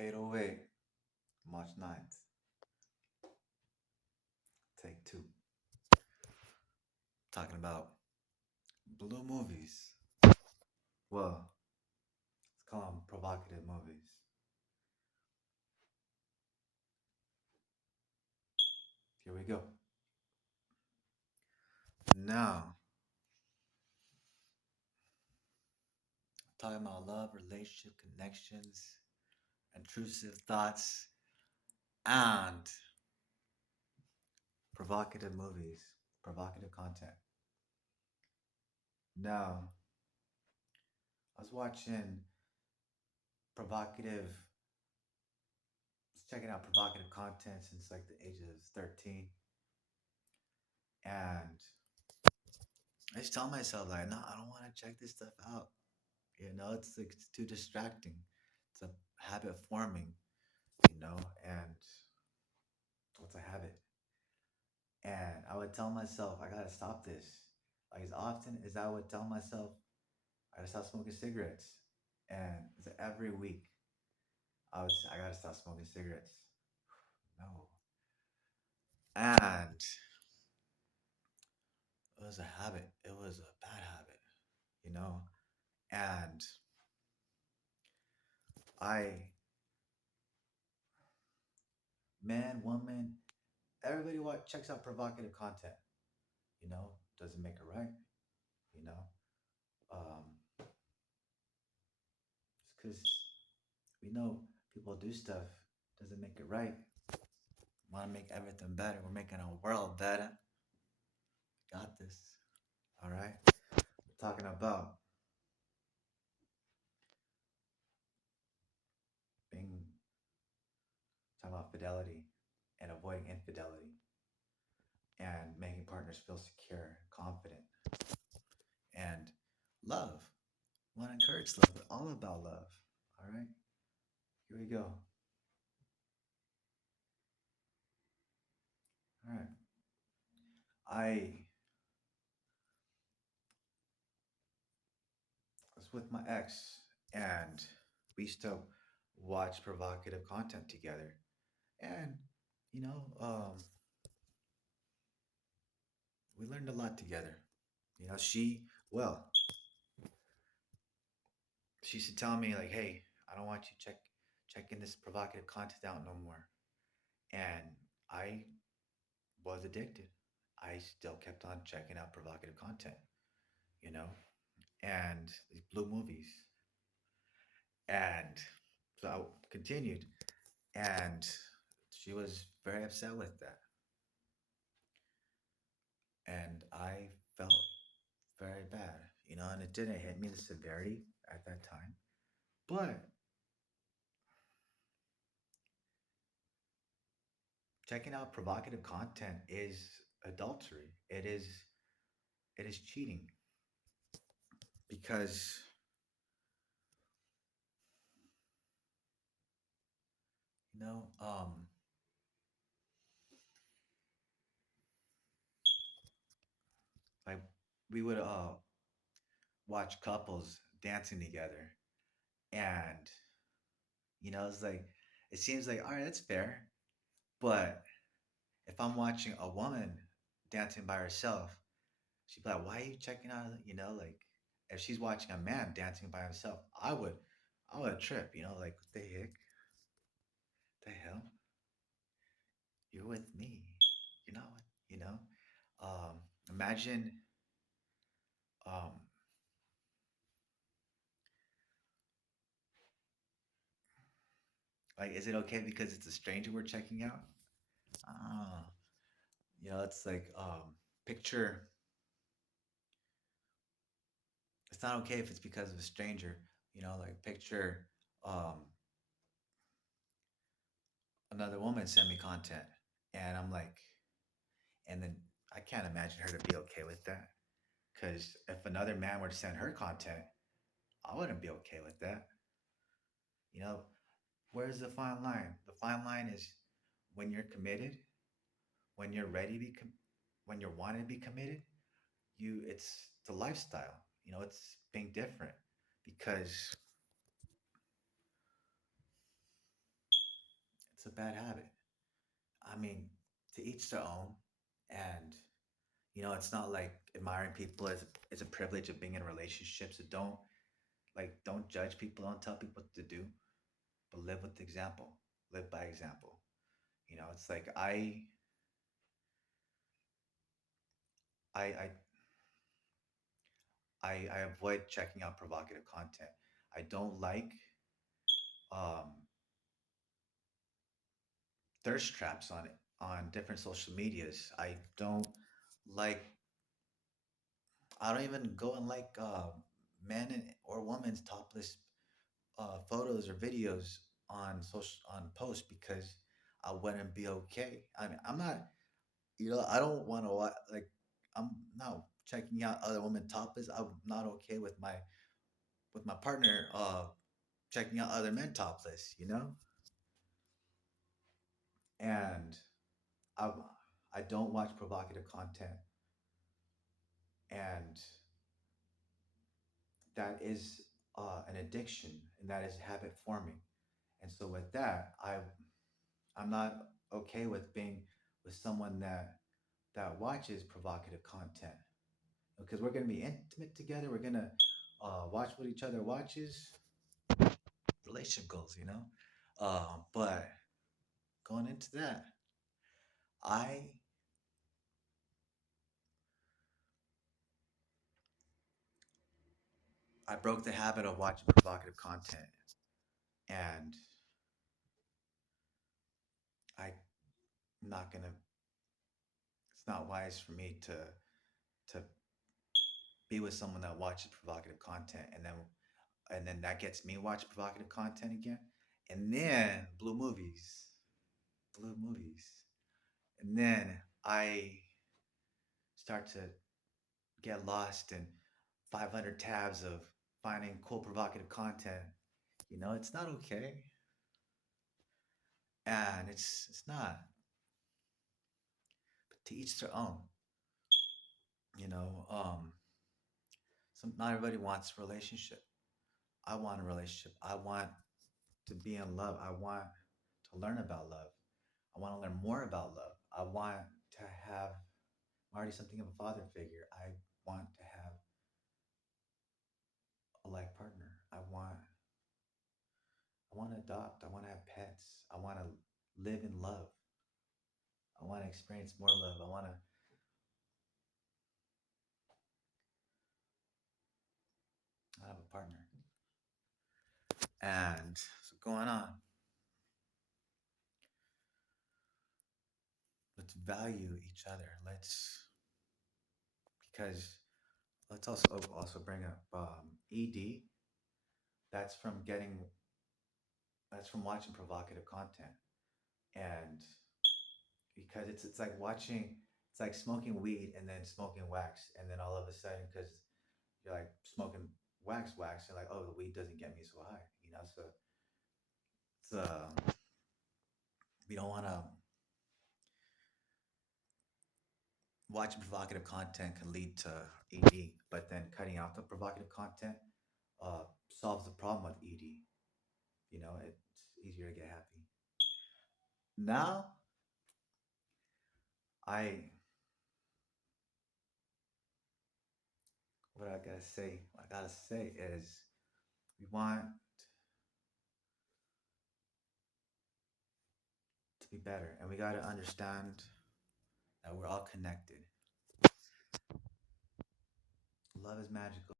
808, March 9th. Take two. Talking about blue movies. Well, let's call them provocative movies. Here we go. Now, talking about love, relationship, connections, intrusive thoughts, and provocative movies, provocative content. Now, I was watching provocative, was checking out provocative content since like the age of 13. And I just tell myself, like, no, I don't want to check this stuff out. It's like it's too distracting. It's a habit forming, you know, and what's a habit? And I would tell myself, I gotta stop this. Like as often as I would tell myself, I gotta stop smoking cigarettes. And it's like every week, I would say, I gotta stop smoking cigarettes. No. And it was a habit. It was a bad habit, you know? And I, man, woman, everybody checks out provocative content, doesn't make it right, you know? Um, it's because we know people do stuff, doesn't make it right. Want to make everything better. We're making our world better. Got this. All right. We're being talking about fidelity and avoiding infidelity and making partners feel secure, confident, and love. We want to encourage love, but all about love. All right. Here we go. All right. I was with my ex, and we used to watch provocative content together, and you know, um, we learned a lot together. Well, she used to tell me like, "Hey, I don't want you checking this provocative content out no more." And I was addicted. I still kept on checking out provocative content, you know, and these blue movies. And so I continued, and she was very upset with that, and I felt very bad, and it didn't hit me the severity at that time, but checking out provocative content is adultery. It is cheating because you know like we would watch couples dancing together, and it's like it seems like all right, that's fair, but if I'm watching a woman dancing by herself, she'd be like, why are you checking out, like if she's watching a man dancing by himself, I would trip, like what the heck, the hell, you're with me, you know what, you know um imagine, um like, is it okay because it's a stranger we're checking out? Ah, it's like, picture, it's not okay if it's because of a stranger, like picture, um another woman send me content, and I'm like, and then I can't imagine her to be okay with that, because if another man were to send her content, I wouldn't be okay with that. you know where's the fine line? The fine line is when you're committed, when you're ready to when you're wanting to be committed, it's the lifestyle, it's being different, because it's a bad habit. I mean, to each their own. And it's not like admiring people is a privilege of being in relationships. So don't judge people, don't tell people what to do, but live with example. Live by example. It's like I I avoid checking out provocative content. I don't like um, thirst traps on it on different social medias. Like. I don't even go and like men or women's topless photos or videos on posts because I wouldn't be okay. I mean, I'm not. I don't want to like. I'm not checking out other women topless. I'm not okay with my partner checking out other men topless. And I I don't watch provocative content, and that is an addiction, and that is habit forming. And so with that, I'm not okay with being with someone that watches provocative content because we're gonna be intimate together. We're gonna watch what each other watches. Relationship goals, but going into that, I I broke the habit of watching provocative content, and I'm not gonna. It's not wise for me to be with someone that watches provocative content, and then that gets me watching provocative content again, and then blue movies, and then I start to get lost in 500 tabs of finding cool provocative content. It's not okay, and it's not. But to each their own. You know, um, not everybody wants a relationship. I want a relationship. I want to be in love. I want to learn about love. I want to learn more about love. I want to have already something of a father figure. I want to have a life partner. I want to adopt. I want to have pets. I want to live in love. I want to experience more love. I want to have a partner. And so going on, let's value each other. Because let's also bring up ED. That's from getting that's from watching provocative content, and because it's like watching it's like smoking weed and then smoking wax, and then all of a sudden, because you're like smoking wax, you're like, oh, the weed doesn't get me so high. So it's we don't want to. Watching provocative content can lead to ED, but then cutting out the provocative content solves the problem with ED. It's easier to get happy. Now, I what I gotta say is we want to be better, and we gotta understand that we're all connected. Love is magical.